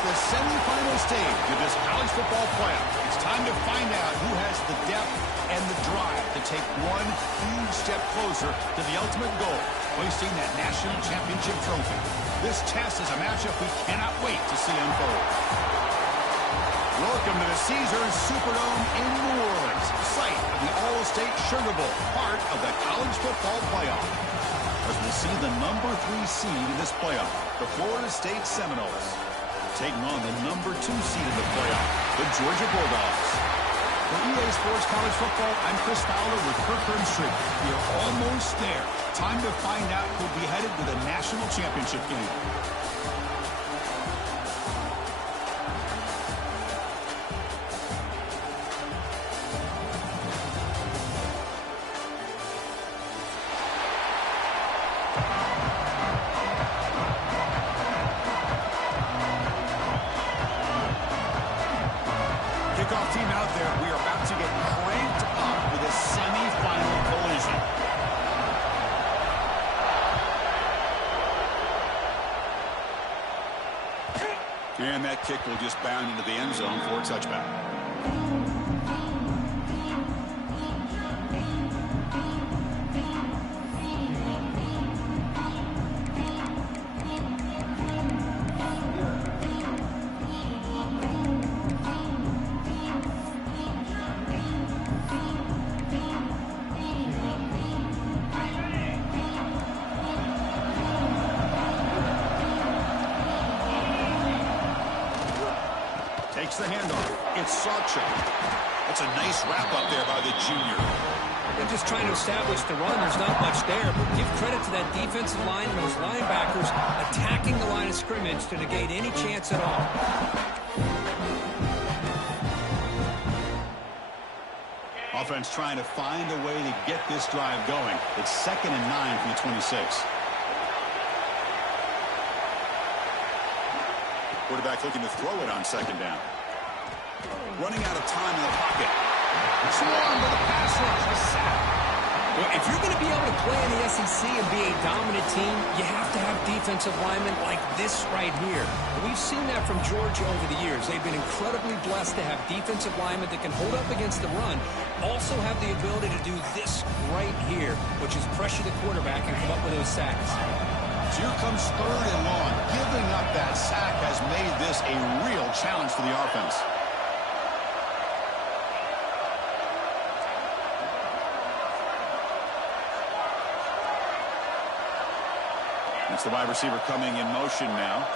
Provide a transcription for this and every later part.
the semifinal stage of this college football playoff. It's time to find out who has the depth and the drive to take one huge step closer to the ultimate goal, hoisting that national championship trophy. This test is a matchup we cannot wait to see unfold. Welcome to the Caesars Superdome in New Orleans, site of the All-State Sugar Bowl, part of the college football playoff. As we see the number 3 seed in this playoff, the Florida State Seminoles, taking on the number 2 seed in the playoff, the Georgia Bulldogs. For EA Sports College Football, I'm Chris Fowler with Kirk Herbstreit. We are almost there. Time to find out who'll be headed to the national championship game. Kickoff team out there. We are about to get cranked up with a semi-final collision. And that kick will just bound into the end zone for a touchback. Takes the handoff. It's Sarcha. That's a nice wrap up there by the junior. They're just trying to establish the run. There's not much there, but give credit to that defensive line and those linebackers attacking the line of scrimmage to negate any chance at all. Offense trying to find a way to get this drive going. It's 2nd and 9 from the 26. Quarterback looking to throw it on 2nd down. Running out of time in the pocket. Swarmed by the pass rush. A sack. Well, if you're going to be able to play in the SEC and be a dominant team, you have to have defensive linemen like this right here. We've seen that from Georgia over the years. They've been incredibly blessed to have defensive linemen that can hold up against the run, also have the ability to do this right here, which is pressure the quarterback and come up with those sacks. So here comes 3rd and long. Giving up that sack has made this a real challenge for the offense. It's the wide receiver coming in motion now.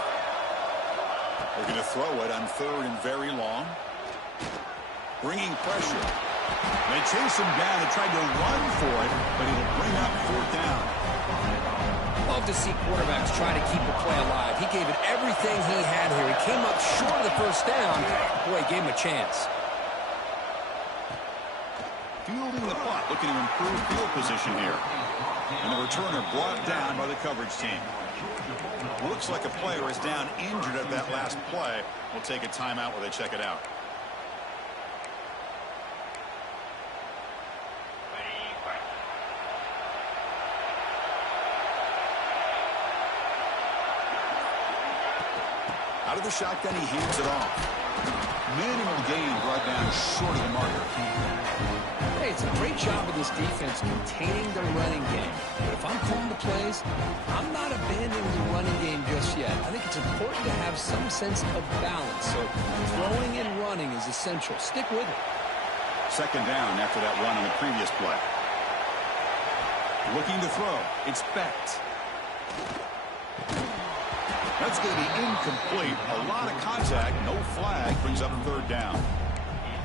They're going to throw it on 3rd and very long. Bringing pressure. They chase him down and tried to run for it, but it'll bring up 4th down. Love to see quarterbacks try to keep the play alive. He gave it everything he had here. He came up short of the 1st down. Boy, he gave him a chance. Fielding the punt, looking to improve field position here. And the returner brought down by the coverage team. Looks like a player is down injured at that last play. We'll take a timeout while they check it out. Out of the shotgun, he hands it off. Minimal gain brought down short of the marker. Hey, it's a great job of this defense containing the running game. But if I'm calling the plays, I'm not abandoning the running game just yet. I think it's important to have some sense of balance. So throwing and running is essential. Stick with it. 2nd down after that run on the previous play. Looking to throw. It's Becht. That's going to be incomplete. A lot of contact. No flag. Brings up 3rd down.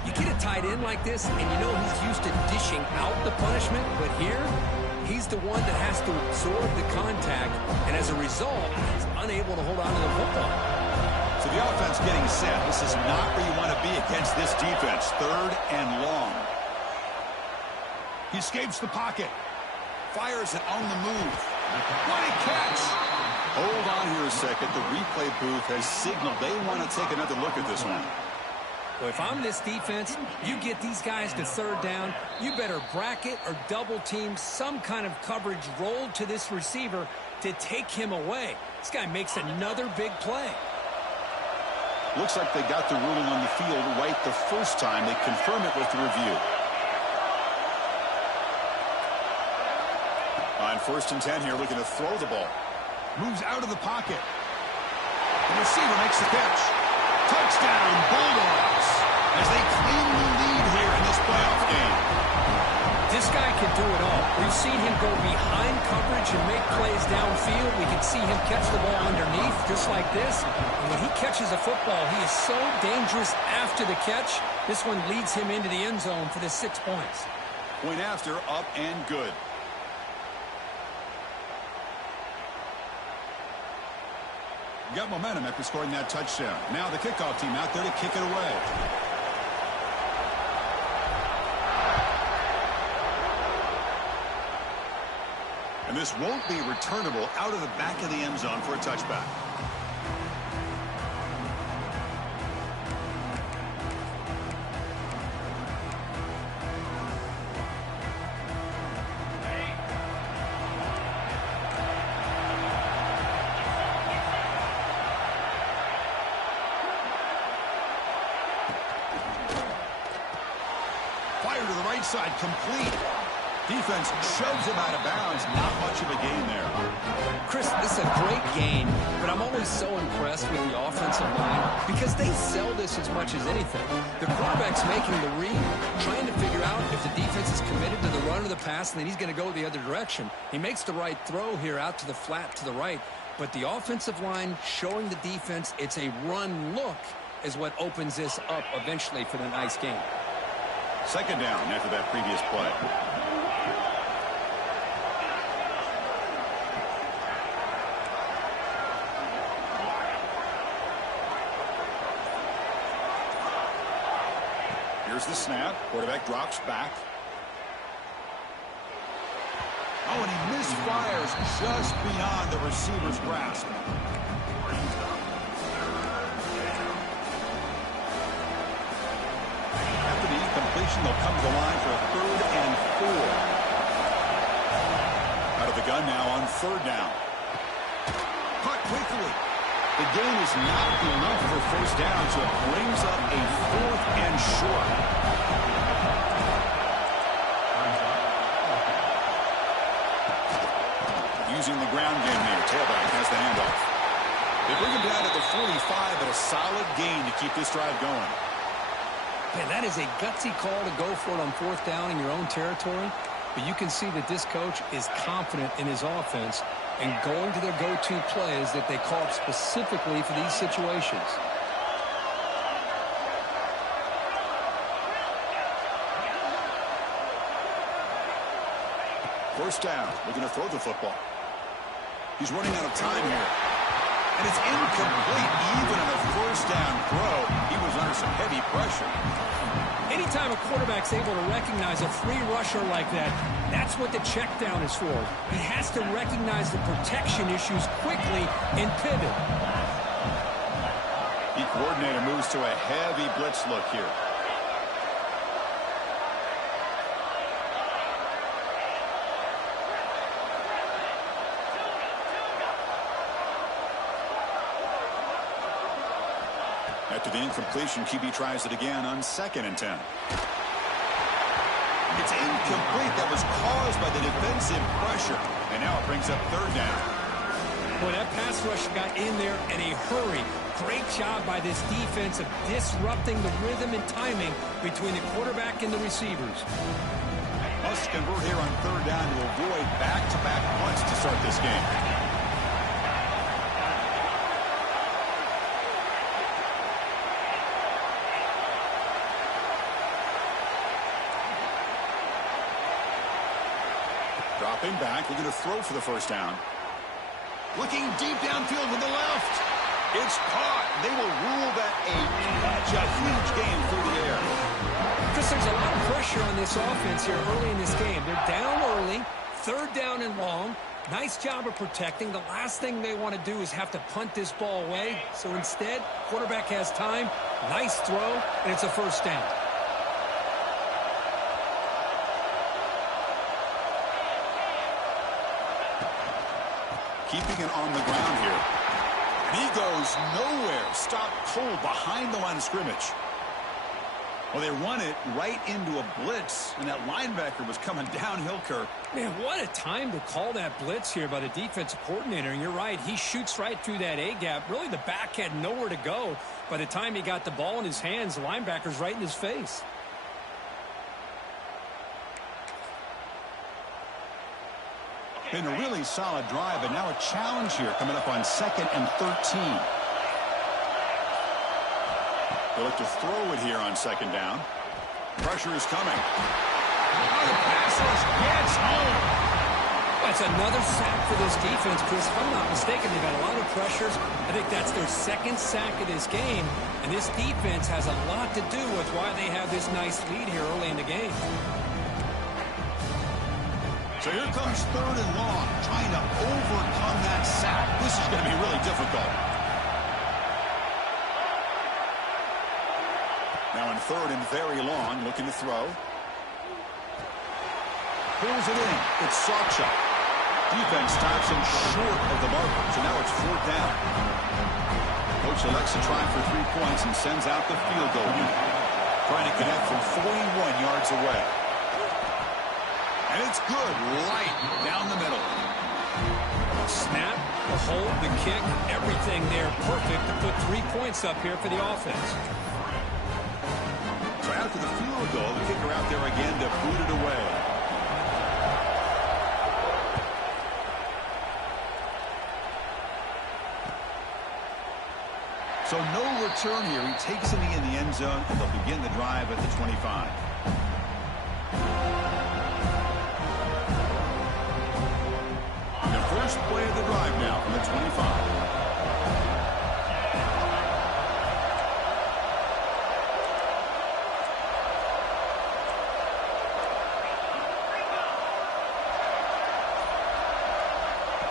You get a tight end like this, and you know he's used to dishing out the punishment, but here, he's the one that has to absorb the contact, and as a result, he's unable to hold on to the football. So the offense getting set. This is not where you want to be against this defense. 3rd and long. He escapes the pocket. Fires it on the move. What a catch! Hold on here a second. The replay booth has signaled they want to take another look at this one. Well, if I'm this defense, you get these guys to 3rd down, you better bracket or double team some kind of coverage rolled to this receiver to take him away. This guy makes another big play. Looks like they got the ruling on the field right the first time. They confirm it with the review. On 1st and 10 here, looking to throw the ball. Moves out of the pocket. The receiver makes the catch. Touchdown, Bulldogs, as they claim the lead here in this playoff game. This guy can do it all. We've seen him go behind coverage and make plays downfield. We can see him catch the ball underneath, just like this. And when he catches a football, he is so dangerous after the catch. This one leads him into the end zone for the 6 points. Point after, up and good. Got momentum after scoring that touchdown. Now the kickoff team out there to kick it away. And this won't be returnable out of the back of the end zone for a touchback. Fire to the right side, complete. Defense shoves him out of bounds. Not much of a gain there. Chris, this is a great game, but I'm always so impressed with the offensive line because they sell this as much as anything. The quarterback's making the read, trying to figure out if the defense is committed to the run or the pass, and then he's going to go the other direction. He makes the right throw here out to the flat to the right, but the offensive line showing the defense it's a run look is what opens this up eventually for the nice game. 2nd down after that previous play. Here's the snap. Quarterback drops back. Oh, and he misfires just beyond the receiver's grasp. After the incompletion, they'll come to the line for a 3rd and 4. Out of the gun now on 3rd down. Caught quickly. The gain is not enough for 1st down, so it brings up a 4th and short. Using the ground game here. Tailback has the handoff. They bring him down to the 45, but a solid gain to keep this drive going. Man, that is a gutsy call to go for it on 4th down in your own territory. But you can see that this coach is confident in his offense and going to their go-to plays that they call up specifically for these situations. First down. Looking to throw the football. He's running out of time here. And it's incomplete. Even on a 1st down throw, he was under some heavy pressure. Anytime a quarterback's able to recognize a free rusher like that, that's what the check down is for. He has to recognize the protection issues quickly and pivot. The coordinator moves to a heavy blitz look here. After the incompletion, QB tries it again on 2nd and 10. It's incomplete. That was caused by the defensive pressure. And now it brings up 3rd down. Boy, that pass rush got in there in a hurry. Great job by this defense of disrupting the rhythm and timing between the quarterback and the receivers. Must convert here on 3rd down to avoid back-to-back punts to start this game. Dropping back, looking to throw for the 1st down. Looking deep downfield with the left. It's caught. They will rule that a catch, a huge game through the air. Chris, there's a lot of pressure on this offense here early in this game. They're down early, 3rd down and long. Nice job of protecting. The last thing they want to do is have to punt this ball away. So instead, quarterback has time. Nice throw, and it's a 1st down. Keeping it on the ground here. And he goes nowhere. Stopped cold behind the line of scrimmage. Well, they run it right into a blitz, and that linebacker was coming downhill, Kirk. Man, what a time to call that blitz here by the defensive coordinator. And you're right, he shoots right through that A-gap. Really, the back had nowhere to go. By the time he got the ball in his hands, the linebacker's right in his face. Been a really solid drive, but now a challenge here coming up on 2nd and 13. They look to throw it here on 2nd down. Pressure is coming. Oh, the pass rush gets home. That's another sack for this defense, Chris. If I'm not mistaken, they've got a lot of pressures. I think that's their 2nd sack of this game. And this defense has a lot to do with why they have this nice lead here early in the game. So here comes 3rd and long, trying to overcome that sack. This is going to be really difficult. Now in 3rd and very long, looking to throw. Pulls it in. It's Sawchuk. Defense stops him short of the marker, so now it's 4th down. Coach elects to try for 3 points and sends out the field goal unit. Trying to connect from 41 yards away. And it's good, right down the middle. Snap, the hold, the kick, everything there perfect to put 3 points up here for the offense. So after the field goal, the kicker out there again to boot it away. So no return here. He takes it in the end zone, and they'll begin the drive at the 25. The first play of the drive now from the 25.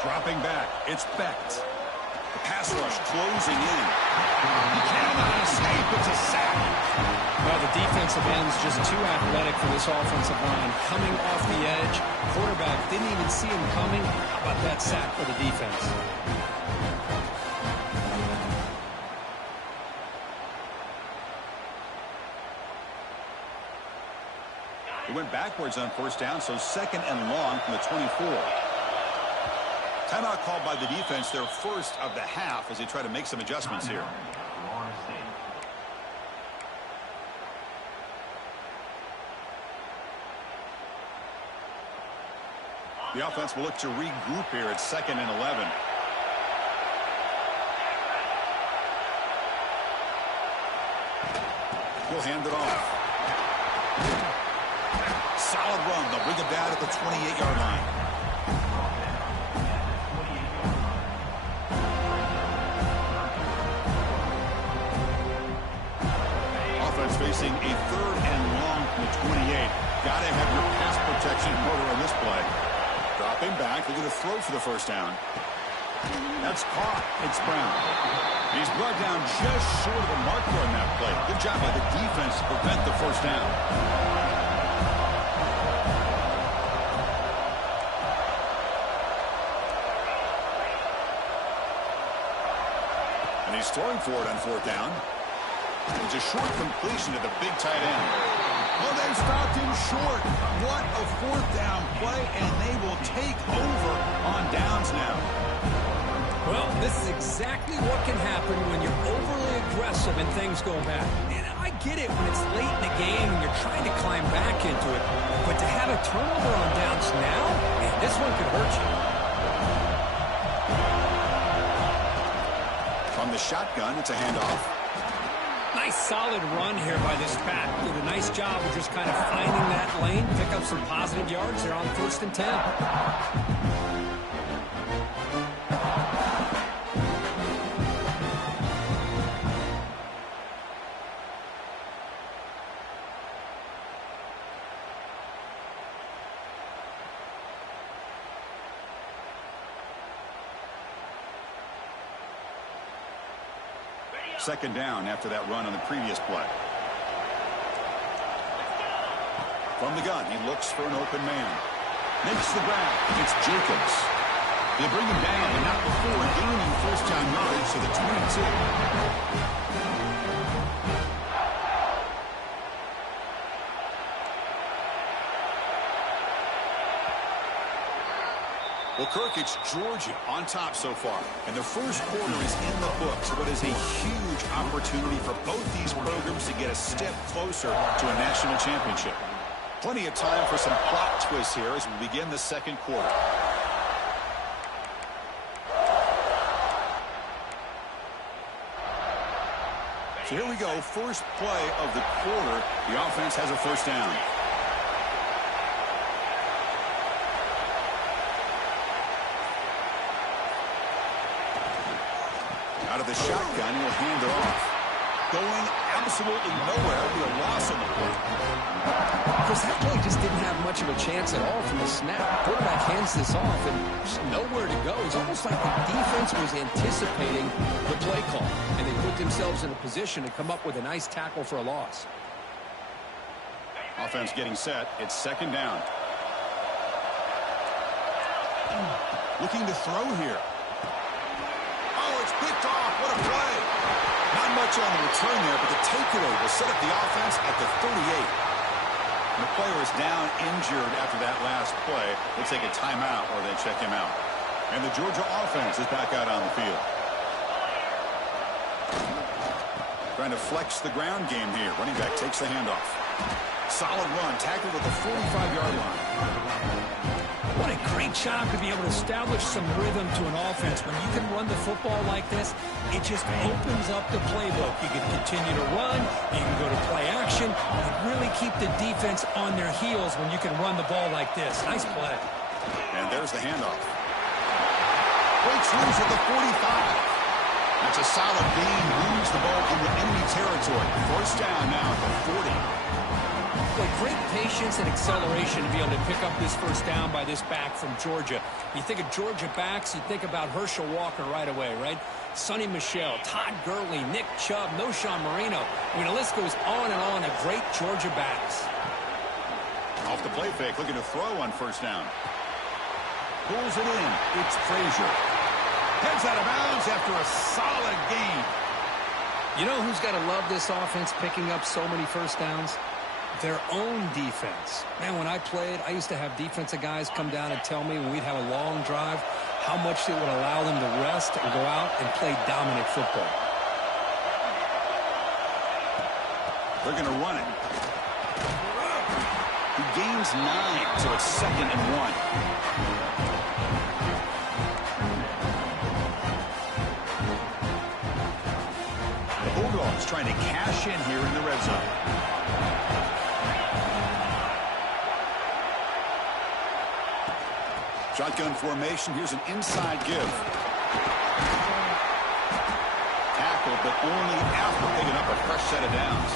Dropping back, it's Becht. The pass rush closing in. He cannot escape. It's a sack. Well, the defensive end's just too athletic for this offensive line. Coming off the edge, quarterback didn't even see him coming. How about that sack for the defense? He went backwards on 1st down, so 2nd and long from the 24. Timeout called by the defense, their first of the half, as they try to make some adjustments here. The offense will look to regroup here at 2nd and 11. He'll hand it off. Solid run. They'll bring it down at the 28-yard line. Facing a 3rd and long from the 28. Got to have your pass protection in order on this play. Dropping back. They're going to throw for the 1st down. That's caught. It's Brown. He's brought down just short of the marker on that play. Good job by the defense to prevent the 1st down. And he's throwing for it on 4th down. It's a short completion to the big tight end. Well, they've stopped him short. What a 4th down play, and they will take over on downs now. Well, this is exactly what can happen when you're overly aggressive and things go bad. And I get it when it's late in the game and you're trying to climb back into it. But to have a turnover on downs now, man, this one could hurt you. From the shotgun, it's a handoff. Nice solid run here by this back. Did a nice job of just kind of finding that lane, pick up some positive yards. They're on 1st and 10. Second down after that run on the previous play. From the gun, he looks for an open man. Makes the grab. It's Jacobs. They bring him down, but not before gaining first down yardage to the 22. Well, Kirk, it's Georgia on top so far. And the first quarter is in the books. What is a huge opportunity for both these programs to get a step closer to a national championship. Plenty of time for some plot twists here as we begin the second quarter. So here we go. First play of the quarter. The offense has a first down. Out of the shotgun, he'll hand it off. Going absolutely nowhere. It'll be a loss on the play. Because that play just didn't have much of a chance at all from the snap. Quarterback hands this off and just nowhere to go. It's almost like the defense was anticipating the play call, and they put themselves in a position to come up with a nice tackle for a loss. Offense getting set. It's second down. Looking to throw here. Oh, it's picked off. What a play. Not much on the return there, but the takeaway will set up the offense at the 38. And the player is down injured after that last play. They'll take a timeout or they check him out. And the Georgia offense is back out on the field. Trying to flex the ground game here. Running back takes the handoff. Solid run. Tackled at the 45-yard line. What a great job to be able to establish some rhythm to an offense. When you can run the football like this, it just opens up the playbook. You can continue to run, you can go to play action, and really keep the defense on their heels when you can run the ball like this. Nice play. And there's the handoff. Breaks loose at the 45. That's a solid gain. Moves the ball into enemy territory. First down now at the 40. Boy, great patience and acceleration to be able to pick up this first down by this back from Georgia. You think of Georgia backs, you think about Herschel Walker right away, right? Sonny Michel, Todd Gurley, Nick Chubb, Noshawn Marino. I mean, the list goes on and on of great Georgia backs. Off the play fake, looking to throw on first down. Pulls it in. It's Frazier. Heads out of bounds after a solid gain. You know who's got to love this offense picking up so many first downs? Their own defense. Man, when I played, I used to have defensive guys come down and tell me when we'd have a long drive how much it would allow them to rest and go out and play dominant football. They're going to run it. He gains 9, so it's second and 1. The Bulldogs trying to cash in here in the red zone. Shotgun formation. Here's an inside give. Tackled, but only after picking up a fresh set of downs.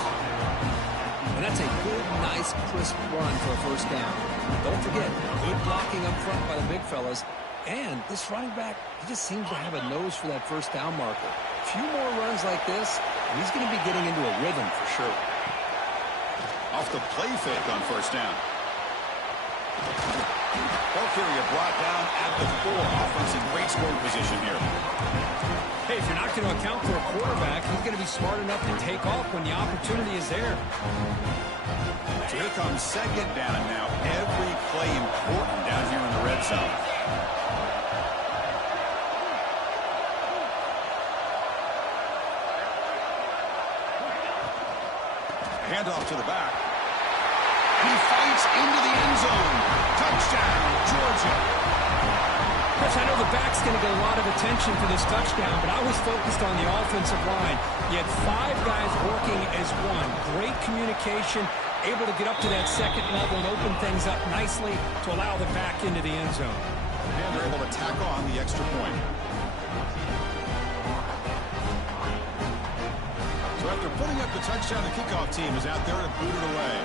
And that's a good, nice, crisp run for a first down. Don't forget, good blocking up front by the big fellas. And this running back, he just seems to have a nose for that first down marker. A few more runs like this, and he's going to be getting into a rhythm for sure. Off the play fake on first down. Ball carrier brought down at the 4. Offense in great scoring position here. Hey, if you're not going to account for a quarterback, he's going to be smart enough to take off when the opportunity is there. So here comes second down now. Every play important down here in the red zone. Handoff to the back. And he fights into the end zone. Touchdown, Georgia. Chris, I know the back's going to get a lot of attention for this touchdown, but I was focused on the offensive line. You had 5 guys working as one. Great communication, able to get up to that second level and open things up nicely to allow the back into the end zone. And they're able to tack on the extra point. So after putting up the touchdown, the kickoff team is out there to boot it away.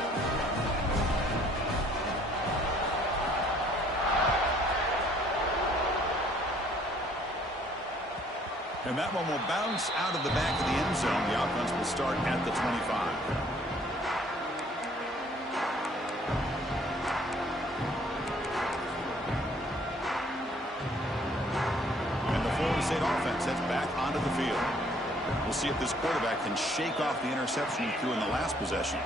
And that one will bounce out of the back of the end zone. The offense will start at the 25. We'll see if this quarterback can shake off the interception he threw in the last possession.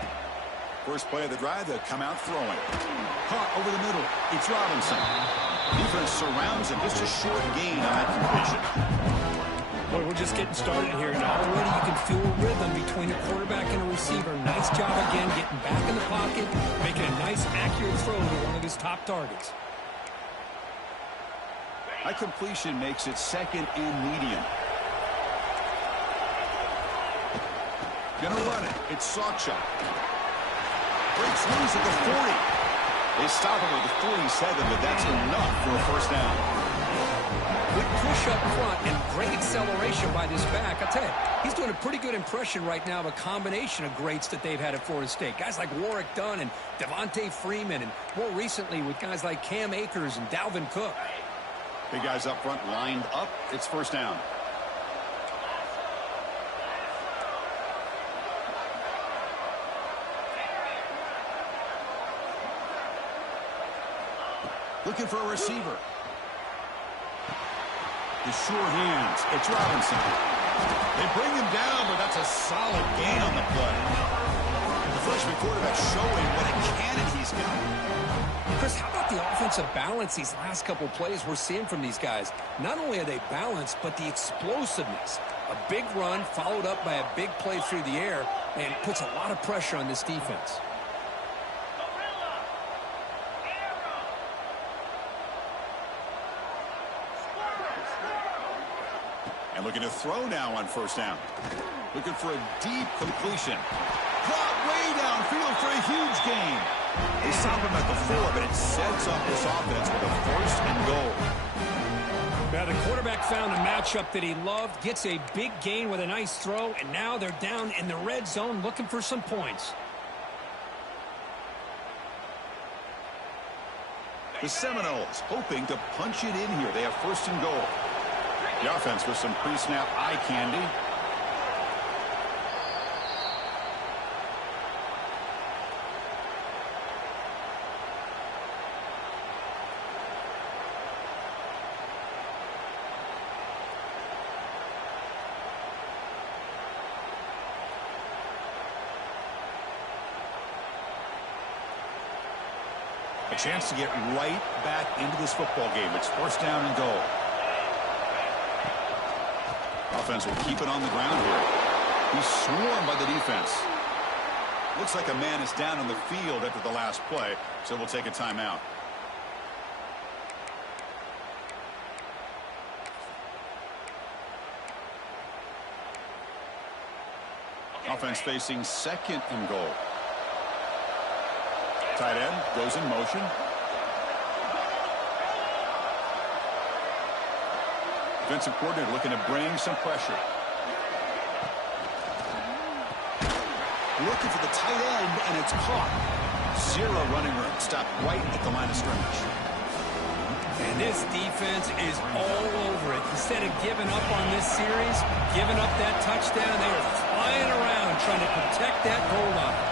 First play of the drive, they'll come out throwing. Caught over the middle. It's Robinson. Defense surrounds him. Just a short gain on that completion. Boy, we're just getting started here, and already you can feel a rhythm between a quarterback and a receiver. Nice job again getting back in the pocket, making a nice, accurate throw to one of his top targets. That completion makes it second and medium. Gonna run it. It's Sawchuk. Breaks loose at the 40. They stop him at the 47, but that's enough for a first down. Good push up front and great acceleration by this back. I'll tell you, he's doing a pretty good impression right now of a combination of greats that they've had at Florida State. Guys like Warwick Dunn and Devontae Freeman, and more recently with guys like Cam Akers and Dalvin Cook. Big guys up front lined up. It's first down. Looking for a receiver. The sure hands. It's Robinson. They bring him down, but that's a solid gain on the play. The freshman quarterback showing what a cannon he's got. Chris, how about the offensive balance these last couple plays we're seeing from these guys? Not only are they balanced, but the explosiveness. A big run followed up by a big play through the air, and puts a lot of pressure on this defense. And looking to throw now on first down. Looking for a deep completion. Caught way downfield for a huge gain. They stop him at the 4, but it sets up this offense with a first and goal. Now the quarterback found a matchup that he loved, gets a big gain with a nice throw, and now they're down in the red zone looking for some points. The Seminoles hoping to punch it in here. They have first and goal. The offense with some pre-snap eye candy. A chance to get right back into this football game. It's first down and goal. Offense will keep it on the ground here. He's swarmed by the defense. Looks like a man is down on the field after the last play, so we'll take a timeout. Offense facing second and goal. Tight end goes in motion. Defensive coordinator looking to bring some pressure. Looking for the tight end, and it's caught. Zero running room. Stopped right at the line of scrimmage. And this defense is all over it. Instead of giving up on this series, giving up that touchdown, they were flying around trying to protect that goal line.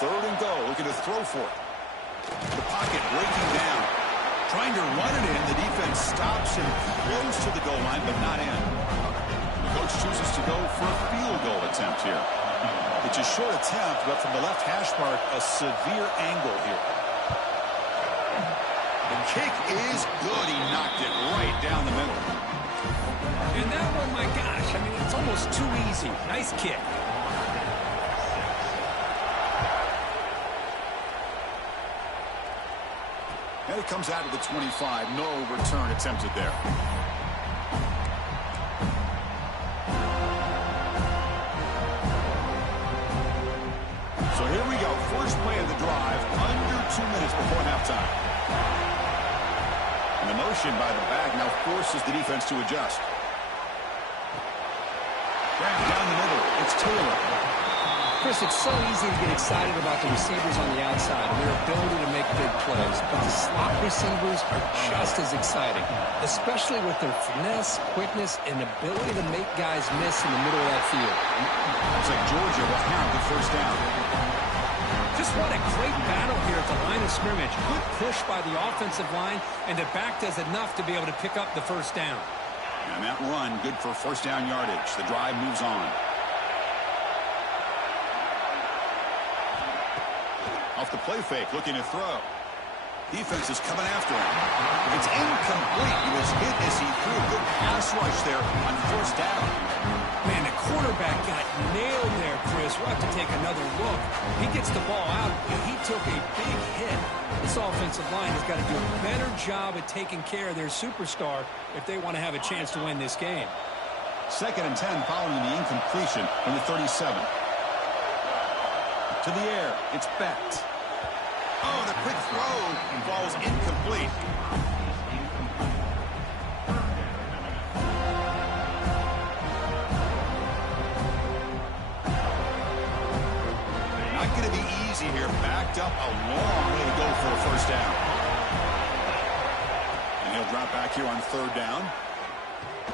Third and goal, looking to throw for it. The pocket breaking down. Trying to run it in. The defense stops him close to the goal line, but not in. The coach chooses to go for a field goal attempt here. It's a short attempt, but from the left hash mark, a severe angle here. The kick is good. He knocked it right down the middle. And that one, my gosh, I mean, it's almost too easy. Nice kick. And it comes out of the 25. No return attempted there. So here we go. First play of the drive. Under 2 minutes before halftime. And the motion by the back now forces the defense to adjust. Grab down the middle. It's Taylor. Chris, it's so easy to get excited about the receivers on the outside and their ability to make big plays, but the slot receivers are just as exciting, especially with their finesse, quickness, and ability to make guys miss in the middle of that field. Looks like Georgia will have the first down. Just what a great battle here at the line of scrimmage. Good push by the offensive line, and the back does enough to be able to pick up the first down. And that run, good for first down yardage. The drive moves on. Off the play fake, looking to throw. Defense is coming after him. It's incomplete. He was hit as he threw a good pass rush there on first down. Man, the quarterback got nailed there, Chris. We'll have to take another look. He gets the ball out, and he took a big hit. This offensive line has got to do a better job at taking care of their superstar if they want to have a chance to win this game. 2nd and 10 following the incompletion from the 37. To the air, it's Beck. Oh, the quick throw falls incomplete. Not going to be easy here. Backed up a long way to go for a first down. And he'll drop back here on 3rd down.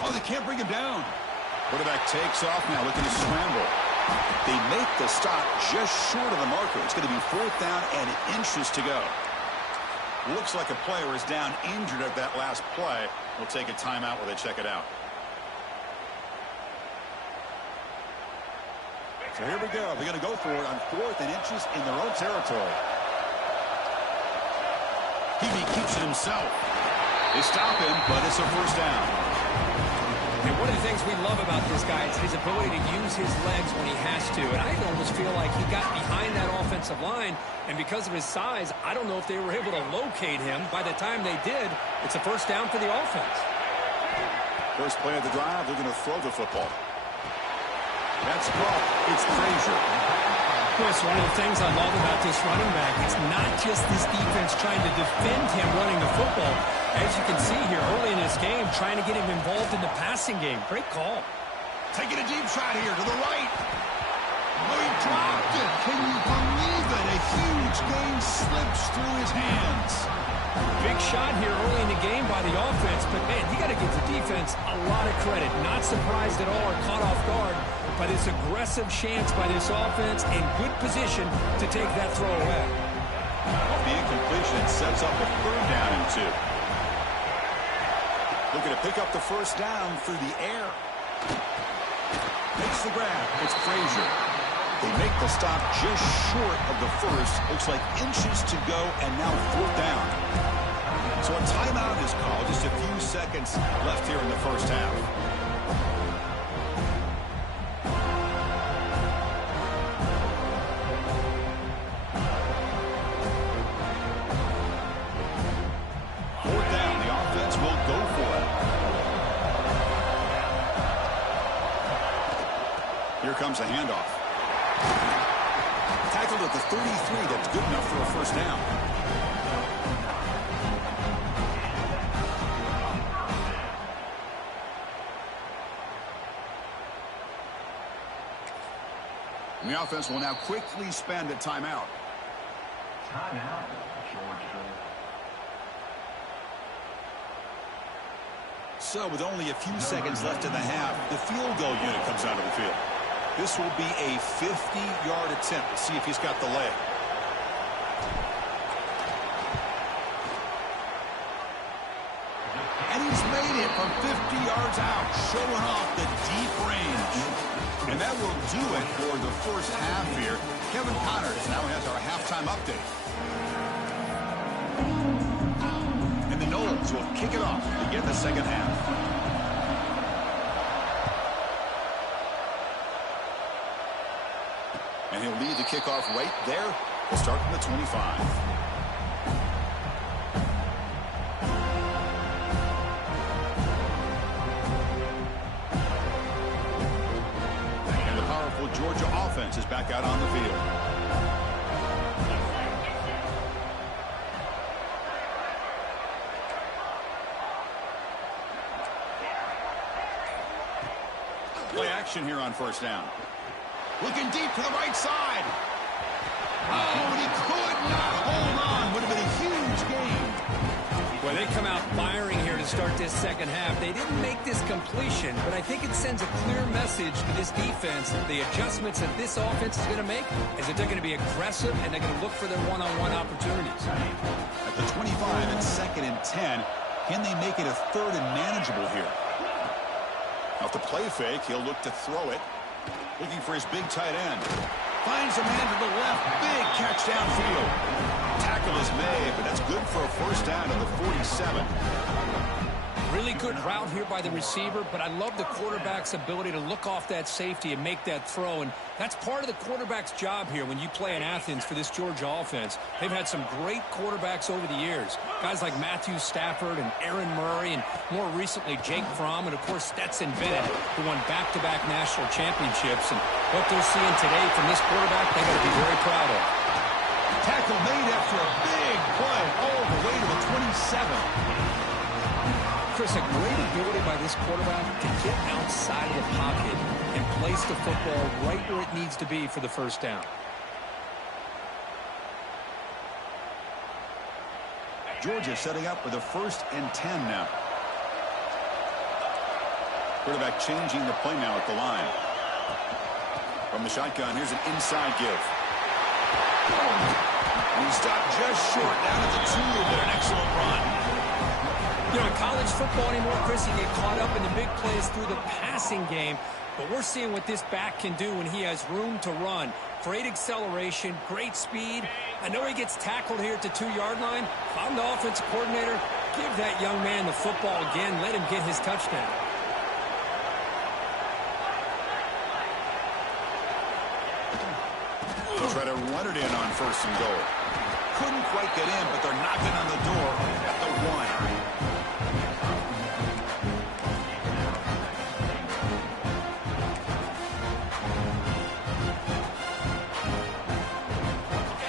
Oh, they can't bring him down. Quarterback takes off now, looking to scramble. They make the stop just short of the marker. It's going to be 4th down and inches to go. Looks like a player is down injured at that last play. We'll take a timeout while they check it out. So here we go. They're going to go for it on 4th and inches in their own territory. He keeps it himself. They stop him, but it's a first down. And one of the things we love about this guy is his ability to use his legs when he has to. And I almost feel like he got behind that offensive line, and because of his size, I don't know if they were able to locate him. By the time they did, it's a first down for the offense. First play of the drive, they're going to throw the football. That's caught. It's Frazier. Chris, one of the things I love about this running back, it's not just this defense trying to defend him running the football. As you can see here early in this game, trying to get him involved in the passing game. Great call. Taking a deep shot here to the right. Oh, he dropped it. Can you believe it? A huge gain slips through his hands. Big shot here early in the game by the offense, but man, you got to give the defense a lot of credit. Not surprised at all or caught off guard by this aggressive chance by this offense in good position to take that throw away. Off the incompletion sets up a 3rd down and 2. Looking to pick up the first down through the air. Makes the grab. It's Frazier. They make the stop just short of the first. Looks like inches to go, and now 4th down. So a timeout is called. Just a few seconds left here in the first half. Here comes a handoff. Tackled at the 33. That's good enough for a first down. And the offense will now quickly spend a timeout. Timeout, Georgia. So with only a few seconds left in the half, the field goal unit comes out of the field. This will be a 50-yard attempt. Let's see if he's got the leg. And he's made it from 50 yards out, showing off the deep range. And that will do it for the first half here. Kevin Connors now has our halftime update. And the Knowles will kick it off to begin the second half. And he'll lead the kickoff right there. We'll start from the 25. And the powerful Georgia offense is back out on the field. Play action here on first down. Looking deep to the right side. Oh, and he could not hold on. Would have been a huge gain. Well, they come out firing here to to start this second half. They didn't make this completion, but I think it sends a clear message to this defense. The adjustments that this offense is going to make is that they're going to be aggressive and they're going to look for their one-on-one opportunities. At the 25 and 2nd and 10, can they make it a 3rd and manageable here? Off the play fake, he'll look to throw it. Looking for his big tight end. Finds a man to the left. Big catch downfield. Tackle is made, but that's good for a first down at the 47. Really good route here by the receiver, but I love the quarterback's ability to look off that safety and make that throw, and that's part of the quarterback's job here when you play in Athens for this Georgia offense. They've had some great quarterbacks over the years, guys like Matthew Stafford and Aaron Murray, and more recently Jake Fromm, and of course Stetson Bennett, who won back-to-back national championships. And what they're seeing today from this quarterback, they got to be very proud of. Tackle made after a big play all the way to the 27. Chris, a great ability by this quarterback to get outside of the pocket and place the football right where it needs to be for the first down. Georgia setting up with a 1st and 10 now. Quarterback changing the play now at the line. From the shotgun, here's an inside give. And he stopped just short down at the 2, but an excellent run. You know, in college football anymore, Chris, you get caught up in the big plays through the passing game, but we're seeing what this back can do when he has room to run. Great acceleration, great speed. I know he gets tackled here at the 2-yard line. If I'm the offensive coordinator, give that young man the football again. Let him get his touchdown. They'll try to run it in on 1st and goal. Couldn't quite get in, but they're knocking on the door at the 1.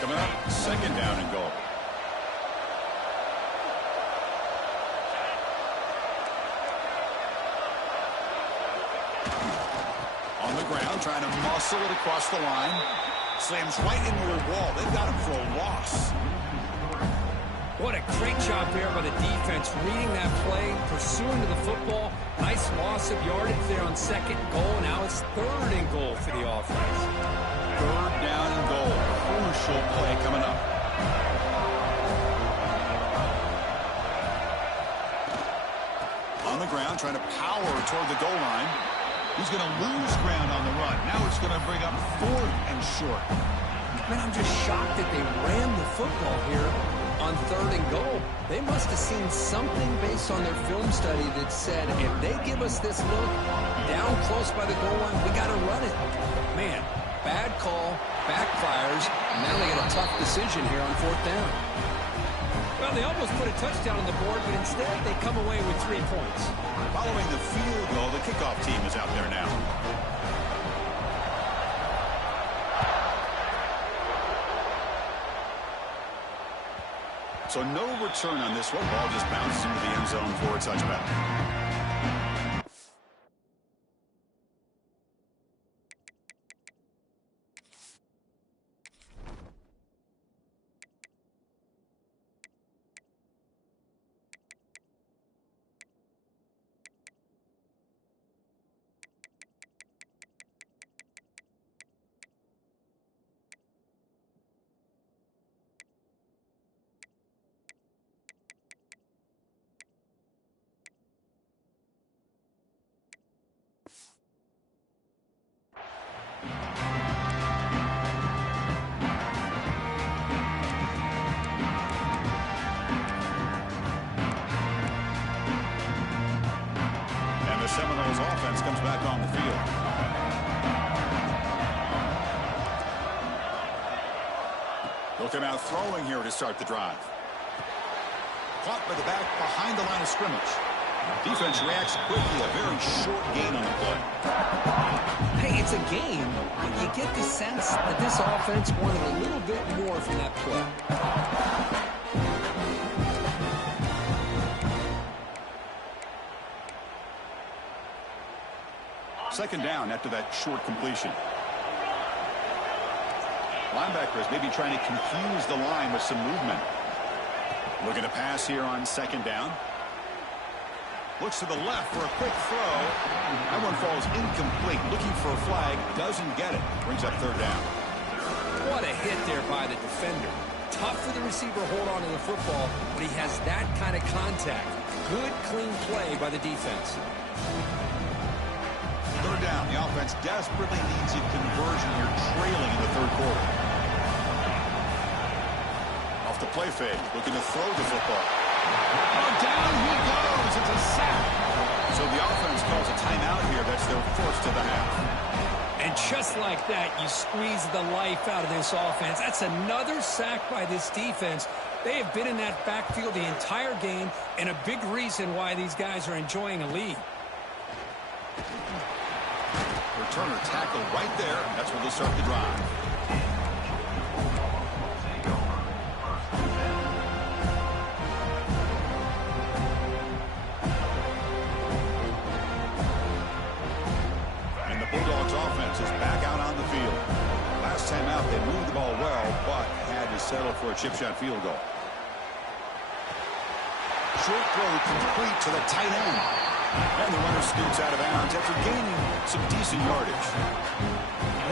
Coming up, 2nd down and goal. On the ground, trying to muscle it across the line. Slams right into a wall. They've got him for a loss. What a great job there by the defense, reading that play, pursuing to the football. Nice loss of yardage there on 2nd goal. Now it's 3rd and goal for the offense. 3rd down and goal. Crucial play coming up. On the ground, trying to power toward the goal line. He's going to lose ground on the run. Now it's going to bring up 4th and short. Man, I'm just shocked that they ran the football here on 3rd and goal. They must have seen something based on their film study that said, if they give us this look down close by the goal line, we got to run it. Man, bad call, backfires. Now they get a tough decision here on 4th down. Well, they almost put a touchdown on the board, but instead they come away with 3 points. Following the field goal, the kickoff team is out there now. So no return on this one. Ball just bounces into the end zone for a touchback. Seminoles offense comes back on the field. Looking out throwing here to start the drive. Caught by the back behind the line of scrimmage. Defense reacts quickly. A very short gain on the play. Hey, it's a game, but you get the sense that this offense wanted a little bit more from that play. 2nd down after that short completion. Linebackers maybe trying to confuse the line with some movement. Looking to pass here on 2nd down. Looks to the left for a quick throw. That one falls incomplete. Looking for a flag. Doesn't get it. Brings up third down. What a hit there by the defender. Tough for the receiver to hold on to the football, but he has that kind of contact. Good, clean play by the defense. Third down. The offense desperately needs a conversion here, trailing in the third quarter. Off the play fake, looking to throw the football. Oh, down he goes. It's a sack. So the offense calls a timeout here. That's their first of the half. And just like that, you squeeze the life out of this offense. That's another sack by this defense. They have been in that backfield the entire game, and a big reason why these guys are enjoying a lead. Returner tackled right there. That's where they'll start the drive. And the Bulldogs offense is back out on the field. Last time out, they moved the ball well, but had to settle for a chip shot field goal. Short throw complete to the tight end. And the runner scoots out of bounds after gaining some decent yardage.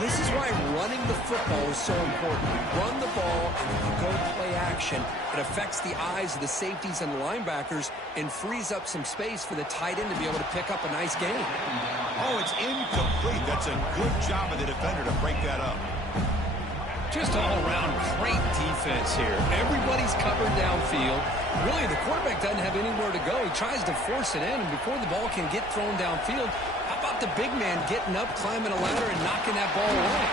This is why running the football is so important. You run the ball and you go play action. It affects the eyes of the safeties and the linebackers and frees up some space for the tight end to be able to pick up a nice gain. Oh, it's incomplete. That's a good job of the defender to break that up. Just all-around great defense here. Everybody's covered downfield. Really, the quarterback doesn't have anywhere to go. He tries to force it in, and before the ball can get thrown downfield, how about the big man getting up, climbing a ladder, and knocking that ball away?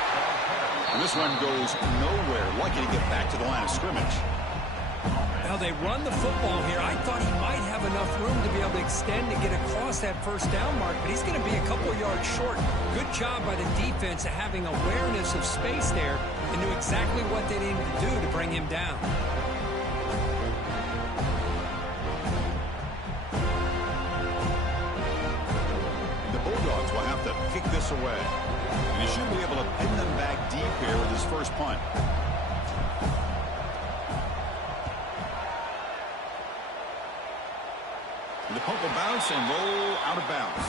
And this one goes nowhere. Lucky to get back to the line of scrimmage. Now they run the football here. I thought he might have enough room to be able to extend and get across that first down mark, but he's going to be a couple yards short. Good job by the defense of having awareness of space there and knew exactly what they needed to do to bring him down. The Bulldogs will have to kick this away. And he should be able to pin them back deep here with his first punt. The punt will bounce and roll out of bounds.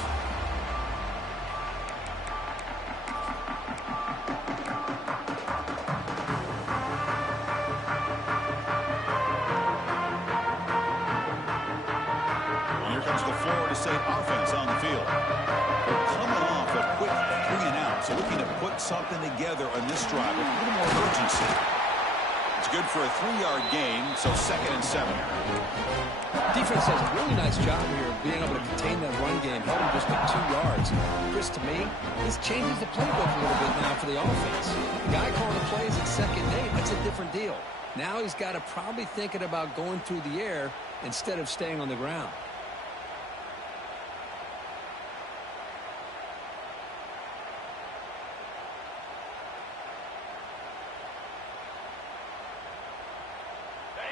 And here comes the Florida State offense on the field. They're coming off a quick 3-and-out, so looking to put something together on this drive with a little more urgency. It's good for a 3-yard gain, so 2nd and 7. Defense does a really nice job here of being able to contain that run game, held him just at 2 yards. Chris, to me, this changes the playbook a little bit now for the offense. The guy calling the plays at 2nd and 8, that's a different deal. Now he's got to probably thinking about going through the air instead of staying on the ground.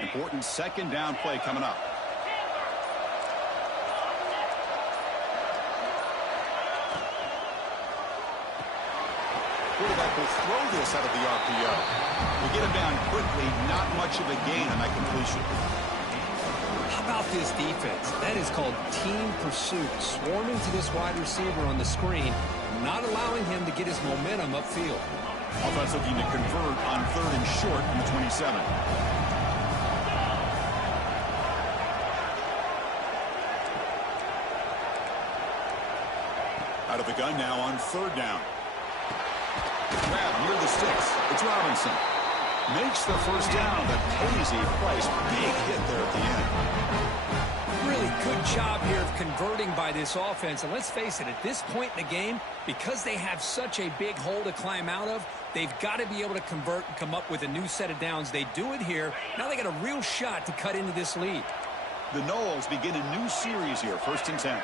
Important 2nd down play coming up. Quarterback will throw this out of the RPO. We get him down quickly, not much of a gain on that completion. How about this defense? That is called team pursuit. Swarming to this wide receiver on the screen, not allowing him to get his momentum upfield. Offense looking to convert on 3rd and short from the 27. Out of the gun now on 3rd down. Grab near the sticks. It's Robinson. Makes the first down, but pays a price. Big hit there at the end. Really good job here of converting by this offense. And let's face it, at this point in the game, because they have such a big hole to climb out of, they've got to be able to convert and come up with a new set of downs. They do it here. Now they got a real shot to cut into this lead. The Noles begin a new series here, 1st and 10.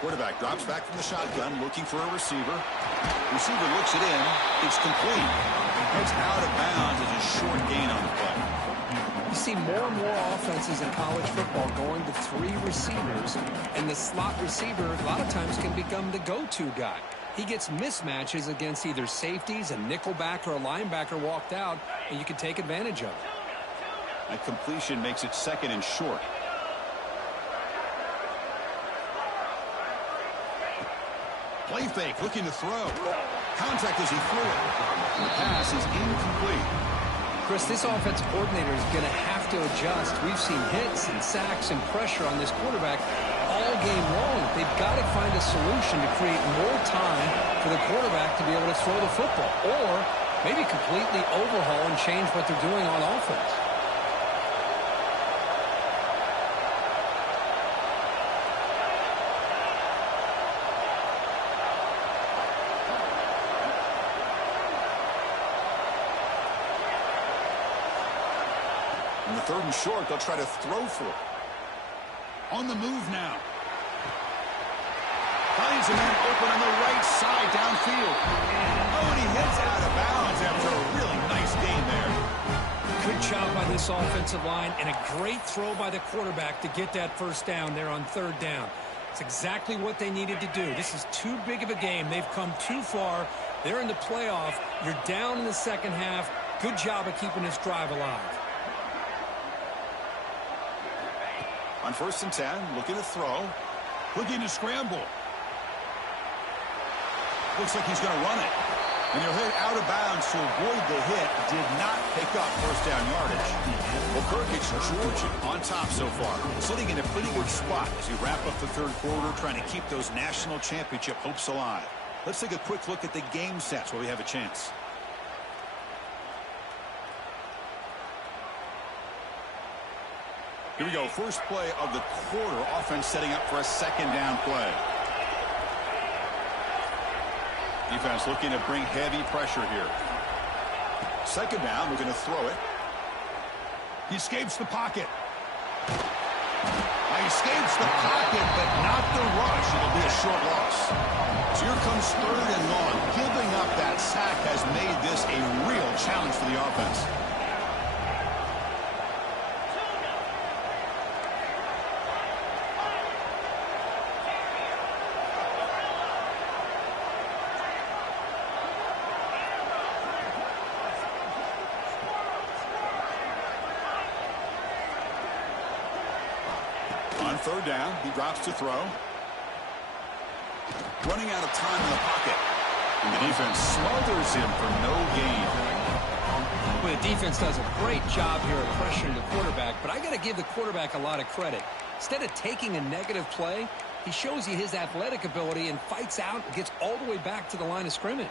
Quarterback drops back from the shotgun, looking for a receiver. Receiver looks it in. It's complete. It's out of bounds as a short gain on the play. You see more and more offenses in college football going to 3 receivers, and the slot receiver a lot of times can become the go-to guy. He gets mismatches against either safeties, a nickelback, or a linebacker walked out, and you can take advantage of it. That completion makes it 2nd and short. Play fake, looking to throw. Contact as he threw it. The pass is incomplete. Chris, this offensive coordinator is going to have to adjust. We've seen hits and sacks and pressure on this quarterback all game long. They've got to find a solution to create more time for the quarterback to be able to throw the football, or maybe completely overhaul and change what they're doing on offense. On the 3rd and short, they'll try to throw for it. On the move now. Finds a man open on the right side downfield. Oh, and he hits out of bounds after a really nice gain there. Good job by this offensive line, and a great throw by the quarterback to get that 1st down there on 3rd down. It's exactly what they needed to do. This is too big of a game. They've come too far. They're in the playoff. You're down in the 2nd half. Good job of keeping this drive alive. On 1st and 10, looking to throw. Looking to scramble. Looks like he's going to run it. And he'll hit out of bounds to avoid the hit. Did not pick up 1st down yardage. Well, Kirk, it's Georgia on top so far. Sitting in a pretty good spot as we wrap up the 3rd quarter, trying to keep those national championship hopes alive. Let's take a quick look at the game stats while we have a chance. Here we go. First play of the quarter. Offense setting up for a 2nd down play. Defense looking to bring heavy pressure here. 2nd down. We're going to throw it. He escapes the pocket. He escapes the pocket, but not the rush. It'll be a short loss. So here comes 3rd and long. Giving up that sack has made this a real challenge for the offense. On 3rd down, he drops to throw. Running out of time in the pocket. And the defense smothers him for no gain. Well, the defense does a great job here of pressuring the quarterback, but I got to give the quarterback a lot of credit. Instead of taking a negative play, he shows you his athletic ability and fights out and gets all the way back to the line of scrimmage.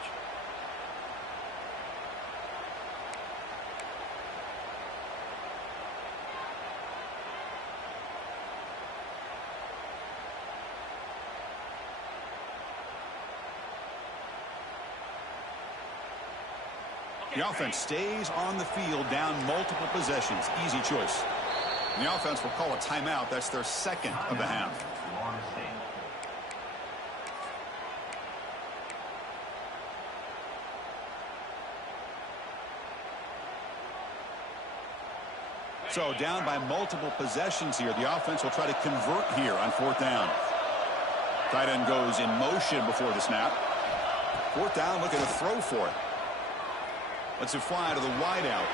The offense stays on the field, down multiple possessions. Easy choice. And the offense will call a timeout. That's their 2nd of the half. So down by multiple possessions here. The offense will try to convert here on 4th down. Tight end goes in motion before the snap. 4th down, looking to throw for it. Lets it fly to the wideout.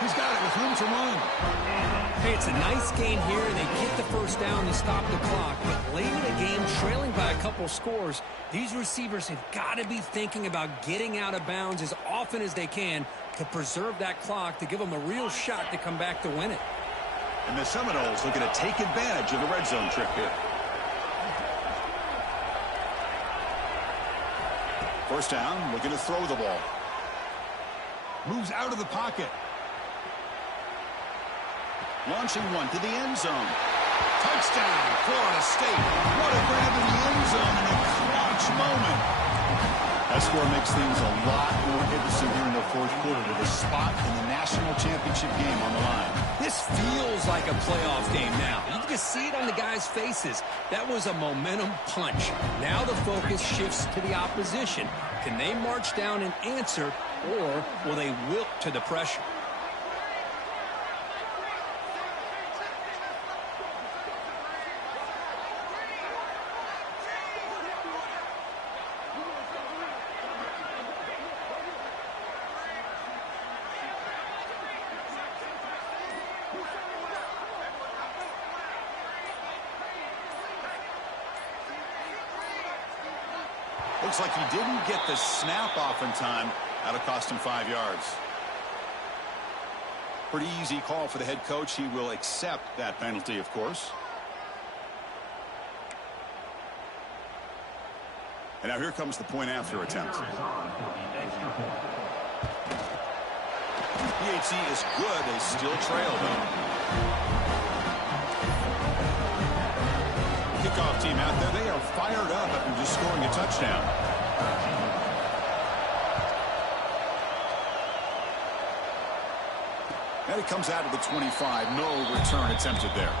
He's got it with room to run. Hey, it's a nice gain here, and they get the 1st down to stop the clock. But late in the game, trailing by a couple scores, these receivers have got to be thinking about getting out of bounds as often as they can to preserve that clock, to give them a real shot to come back to win it. And the Seminoles looking to take advantage of the red zone trip here. 1st down, looking to throw the ball. Moves out of the pocket. Launching one to the end zone. Touchdown, Florida State. What a grab in the end zone in a clutch moment. That score makes things a lot more interesting here in the 4th quarter with a spot in the national championship game on the line. This feels like a playoff game now. You can see it on the guys' faces. That was a momentum punch. Now the focus shifts to the opposition. Can they march down and answer, or will they wilt to the pressure? Looks like he didn't get the snap off in time. That'll cost him 5 yards. Pretty easy call for the head coach. He will accept that penalty, of course. And now here comes the point after attempt. PHC is good. They still trail, though. Kickoff team out there. They are fired up after just scoring a touchdown. And it comes out of the 25. No return attempted there.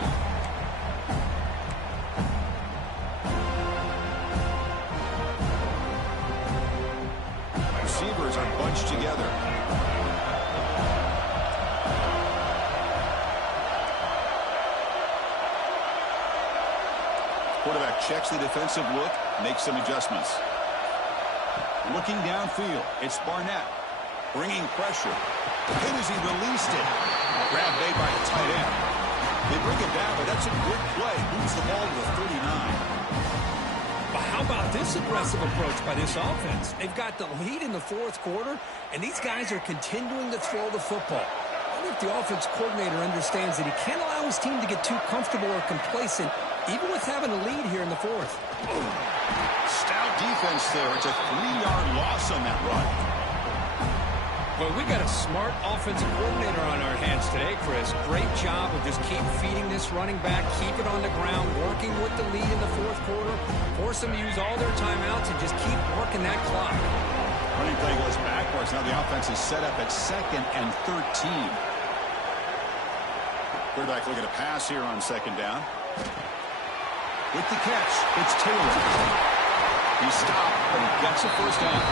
Receivers are bunched together. Quarterback checks the defensive look, makes some adjustments. Looking downfield, it's Barnett. Bringing pressure. Hit as he released it. Grab made by the tight end. They bring it down, but that's a good play. Moves the ball to the 39. But how about this aggressive approach by this offense? They've got the lead in the fourth quarter, and these guys are continuing to throw the football. I wonder if the offense coordinator understands that he can't allow his team to get too comfortable or complacent, even with having a lead here in the fourth. Stout defense there. It's a 3-yard loss on that run. Well, we got a smart offensive coordinator on our hands today, Chris. Great job of just keep feeding this running back, keep it on the ground, working with the lead in the fourth quarter, force them to use all their timeouts, and just keep working that clock. Running play goes backwards. Now the offense is set up at 2nd and 13. Quarterback looking to pass here on 2nd down. With the catch, it's Taylor. He stopped, but he gets a first down.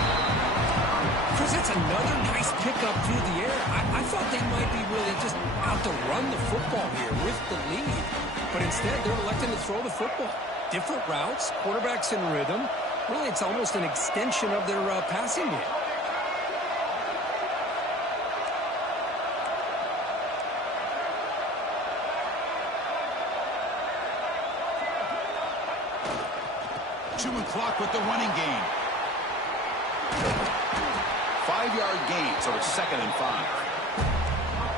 Chris, it's another nice pickup through the air. I thought they might be really just out to run the football here with the lead. But instead, they're electing to throw the football. Different routes, quarterbacks in rhythm. Really, it's almost an extension of their passing game. Chewing clock with the running game. 5-yard gain, so it's 2nd and 5.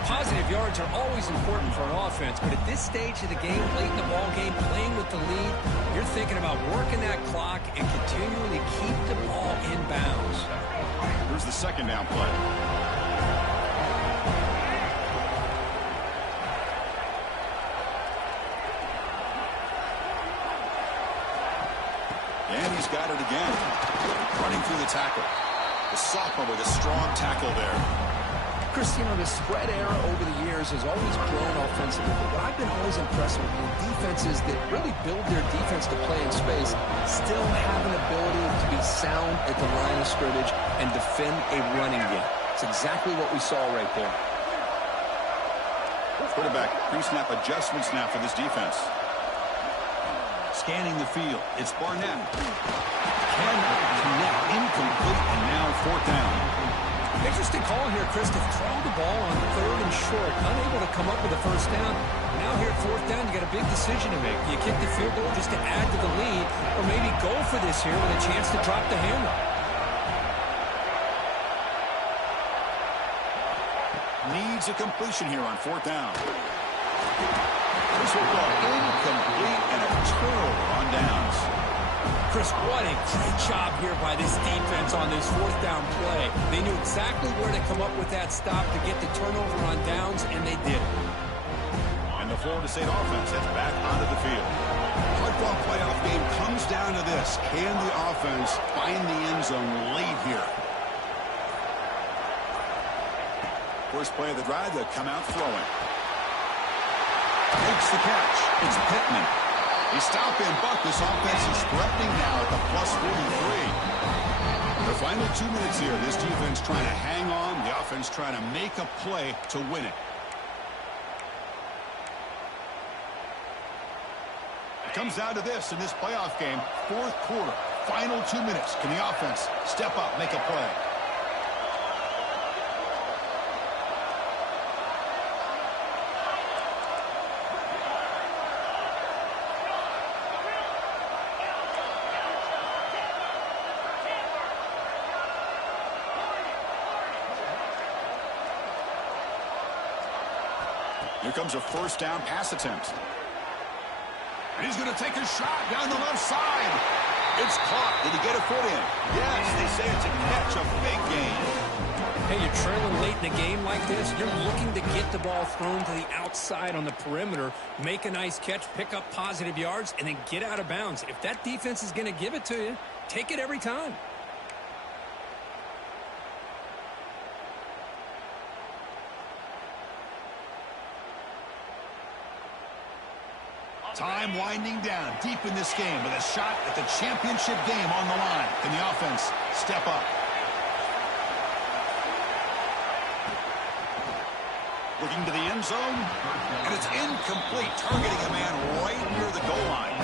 Positive yards are always important for an offense, but at this stage of the game, late in the ball game, playing with the lead, you're thinking about working that clock and continually keep the ball in bounds. Here's the 2nd down play. And he's got it again. Running through the tackle. The sophomore with a strong tackle there. Chris, you know, the spread era over the years has always grown offensively, but what I've been always impressed with is defenses that really build their defense to play in space still have an ability to be sound at the line of scrimmage and defend a running game. It's exactly what we saw right there. Quarterback pre-snap adjustments now for this defense. Scanning the field. It's Barnett. Cannot connect. Incomplete, and now 4th down. Interesting call here, Chris, to throw the ball on 3rd and short. Unable to come up with a first down. Now here at 4th down, you got a big decision to make. You kick the field goal just to add to the lead, or maybe go for this here with a chance to drop the handle. Needs a completion here on 4th down. This will go incomplete and a turnover on downs. Chris, what a great job here by this defense on this 4th down play. They knew exactly where to come up with that stop to get the turnover on downs, and they did it. And the Florida State offense heads back onto the field. Hard-fought playoff game comes down to this. Can the offense find the end zone late here? First play of the drive, they'll come out throwing. Makes the catch. It's Pittman. They stop and buck. This offense is threatening now at the +43. The final 2 minutes here. This defense trying to hang on. The offense trying to make a play to win it. It comes down to this in this playoff game. 4th quarter. Final 2 minutes. Can the offense step up, make a play? Here comes a first down pass attempt. And he's going to take a shot down the left side. It's caught. Did he get a foot in? Yes, they say it's a catch, a big gain. Hey, you're trailing late in a game like this. You're looking to get the ball thrown to the outside on the perimeter, make a nice catch, pick up positive yards, and then get out of bounds. If that defense is going to give it to you, take it every time. Time winding down deep in this game with a shot at the championship game on the line. Can the offense step up? Looking to the end zone, and it's incomplete, targeting a man right near the goal line.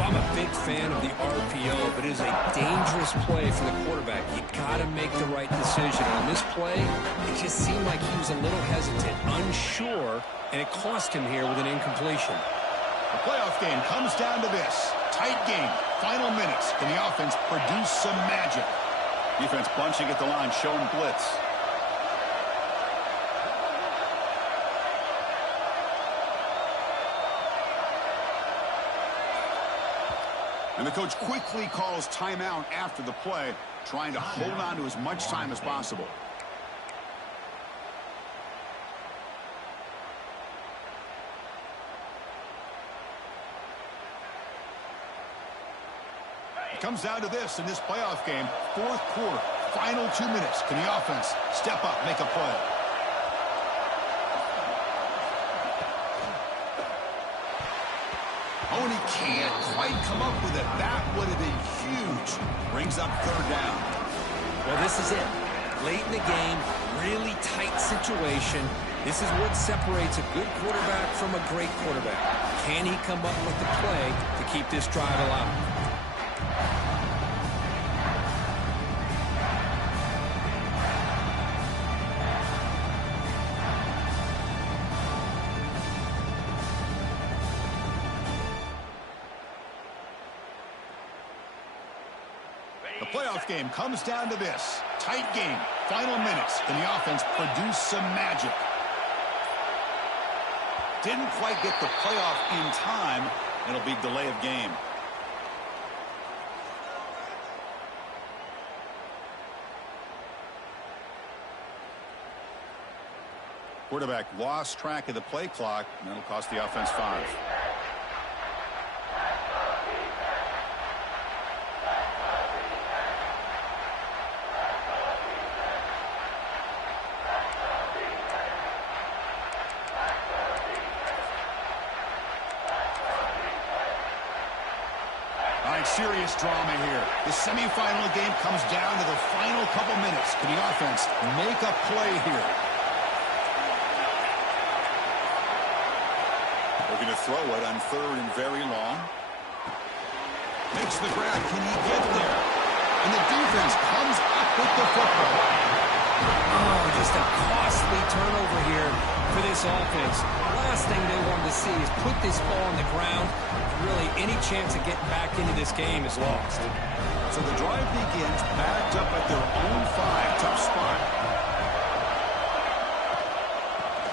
Well, I'm a big fan of the RPO, but it is a dangerous play for the quarterback. You got to make the right decision. On this play, it just seemed like he was a little hesitant, unsure, and it cost him here with an incompletion. The playoff game comes down to this. Tight game, final minutes. Can the offense produce some magic? Defense bunching at the line, showing blitz. And the coach quickly calls timeout after the play, trying to hold on to as much time as possible. It comes down to this in this playoff game. Fourth quarter, final 2 minutes. Can the offense step up, make a play? Oh, and he can't quite come up with it. That would have been huge. Brings up third down. Well, this is it. Late in the game, really tight situation. This is what separates a good quarterback from a great quarterback. Can he come up with the play to keep this drive alive? The playoff game comes down to this. Tight game, final minutes. Can the offense produce some magic? Didn't quite get the playoff in time. It'll be delay of game. Quarterback lost track of the play clock, and that'll cost the offense 5. Serious drama here. The semifinal game comes down to the final couple minutes. Can the offense make a play here? Looking to throw it on third and very long. Makes the grab. Can he get there? And the defense comes up with the football. Oh, just a costly turnover here for this offense. Last thing they wanted to see is put this ball on the ground. Really, any chance of getting back into this game is lost. So the drive begins backed up at their own 5. Tough spot.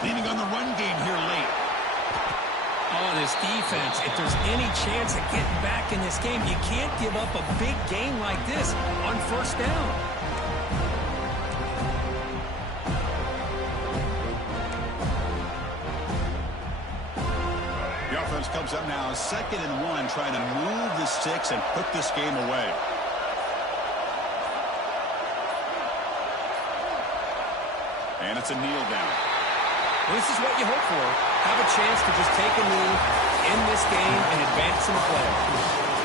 Leaning on the run game here late. Oh, this defense, if there's any chance of getting back in this game, you can't give up a big game like this on first down. Comes up now, 2nd and 1, trying to move the sticks and put this game away. And it's a kneel down. Well, this is what you hope for. Have a chance to just take a knee in this game and advance in the playoffs.